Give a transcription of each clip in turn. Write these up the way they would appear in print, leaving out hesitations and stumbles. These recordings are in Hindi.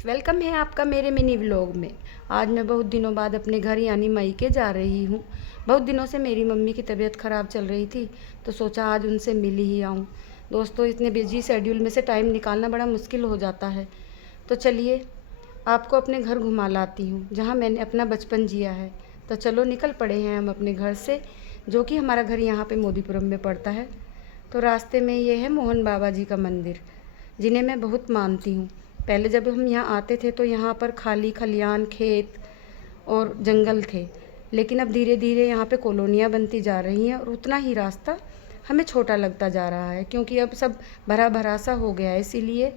वेलकम है आपका मेरे मिनी व्लॉग में। आज मैं बहुत दिनों बाद अपने घर यानी मायके जा रही हूँ। बहुत दिनों से मेरी मम्मी की तबीयत ख़राब चल रही थी तो सोचा आज उनसे मिल ही आऊँ। दोस्तों, इतने बिजी शेड्यूल में से टाइम निकालना बड़ा मुश्किल हो जाता है। तो चलिए आपको अपने घर घुमा लाती हूँ जहाँ मैंने अपना बचपन जिया है। तो चलो निकल पड़े हैं हम अपने घर से, जो कि हमारा घर यहाँ पे मोदीपुरम में पड़ता है। तो रास्ते में ये है मोहन बाबा जी का मंदिर, जिन्हें मैं बहुत मानती हूँ। पहले जब हम यहाँ आते थे तो यहाँ पर खाली खलियान, खेत और जंगल थे, लेकिन अब धीरे धीरे यहाँ पे कॉलोनियाँ बनती जा रही हैं और उतना ही रास्ता हमें छोटा लगता जा रहा है, क्योंकि अब सब भरा भरा सा हो गया है। इसीलिए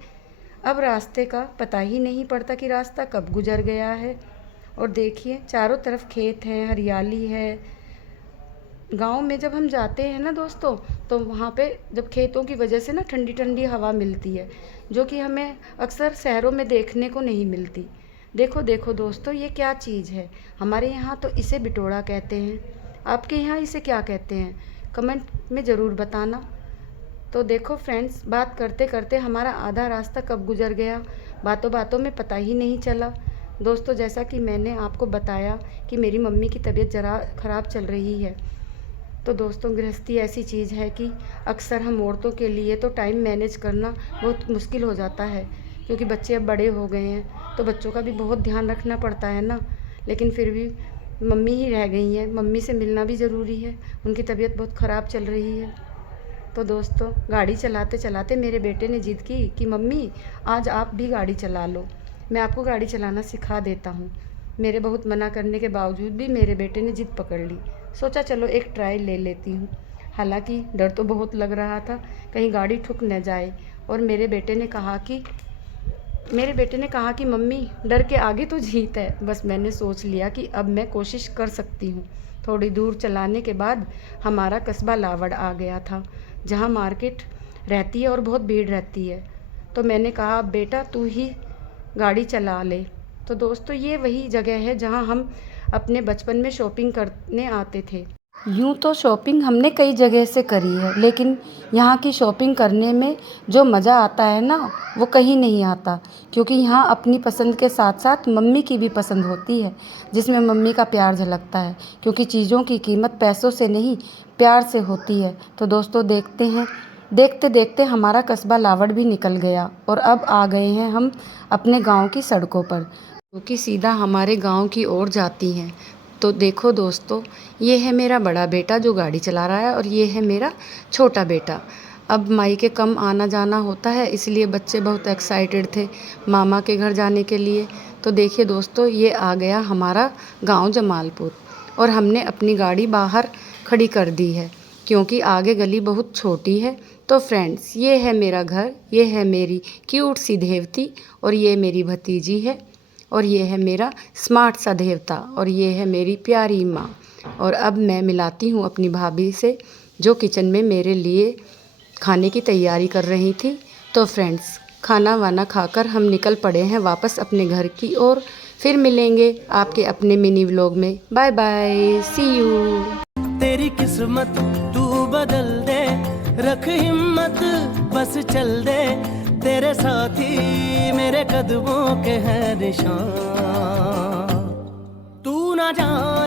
अब रास्ते का पता ही नहीं पड़ता कि रास्ता कब गुजर गया है। और देखिए चारों तरफ खेत हैं, हरियाली है। गांव में जब हम जाते हैं ना दोस्तों, तो वहाँ पे जब खेतों की वजह से ना ठंडी ठंडी हवा मिलती है, जो कि हमें अक्सर शहरों में देखने को नहीं मिलती। देखो देखो दोस्तों, ये क्या चीज़ है। हमारे यहाँ तो इसे बिटोड़ा कहते हैं, आपके यहाँ इसे क्या कहते हैं कमेंट में ज़रूर बताना। तो देखो फ्रेंड्स, बात करते करते हमारा आधा रास्ता कब गुजर गया, बातों बातों में पता ही नहीं चला। दोस्तों, जैसा कि मैंने आपको बताया कि मेरी मम्मी की तबीयत ज़रा ख़राब चल रही है। तो दोस्तों, गृहस्थी ऐसी चीज़ है कि अक्सर हम औरतों के लिए तो टाइम मैनेज करना बहुत मुश्किल हो जाता है, क्योंकि बच्चे अब बड़े हो गए हैं तो बच्चों का भी बहुत ध्यान रखना पड़ता है ना। लेकिन फिर भी मम्मी ही रह गई हैं, मम्मी से मिलना भी ज़रूरी है, उनकी तबीयत बहुत ख़राब चल रही है। तो दोस्तों, गाड़ी चलाते चलाते मेरे बेटे ने ज़िद की कि मम्मी आज आप भी गाड़ी चला लो, मैं आपको गाड़ी चलाना सिखा देता हूँ। मेरे बहुत मना करने के बावजूद भी मेरे बेटे ने ज़िद पकड़ ली। सोचा चलो एक ट्राई ले लेती हूँ। हालांकि डर तो बहुत लग रहा था, कहीं गाड़ी ठुक न जाए। और मेरे बेटे ने कहा कि मम्मी डर के आगे तो जीत है। बस मैंने सोच लिया कि अब मैं कोशिश कर सकती हूँ। थोड़ी दूर चलाने के बाद हमारा कस्बा लावड़ आ गया था, जहाँ मार्केट रहती है और बहुत भीड़ रहती है। तो मैंने कहा अब बेटा तू ही गाड़ी चला ले। तो दोस्तों, ये वही जगह है जहाँ हम अपने बचपन में शॉपिंग करने आते थे। यूँ तो शॉपिंग हमने कई जगह से करी है, लेकिन यहाँ की शॉपिंग करने में जो मज़ा आता है ना, वो कहीं नहीं आता। क्योंकि यहाँ अपनी पसंद के साथ साथ मम्मी की भी पसंद होती है, जिसमें मम्मी का प्यार झलकता है। क्योंकि चीज़ों की कीमत पैसों से नहीं, प्यार से होती है। तो दोस्तों देखते हैं, देखते देखते हमारा कस्बा लावड़ भी निकल गया और अब आ गए हैं हम अपने गांव की सड़कों पर, जो कि सीधा हमारे गांव की ओर जाती हैं। तो देखो दोस्तों, ये है मेरा बड़ा बेटा जो गाड़ी चला रहा है और ये है मेरा छोटा बेटा। अब मायके कम आना जाना होता है, इसलिए बच्चे बहुत एक्साइटेड थे मामा के घर जाने के लिए। तो देखिए दोस्तों, ये आ गया हमारा गांव जमालपुर और हमने अपनी गाड़ी बाहर खड़ी कर दी है, क्योंकि आगे गली बहुत छोटी है। तो फ्रेंड्स, ये है मेरा घर, ये है मेरी क्यूट सी देवती और ये मेरी भतीजी है और ये है मेरा स्मार्ट सा देवता और ये है मेरी प्यारी माँ। और अब मैं मिलाती हूँ अपनी भाभी से, जो किचन में मेरे लिए खाने की तैयारी कर रही थी। तो फ्रेंड्स, खाना वाना खाकर हम निकल पड़े हैं वापस अपने घर की ओर। फिर मिलेंगे आपके अपने मिनी व्लॉग में। Bye bye, see you. तेरी किस्मत तू बदल दे, रख हिम्मत बस चल दे, तेरे साथी मेरे कदमों के हैं निशान, तू ना जान।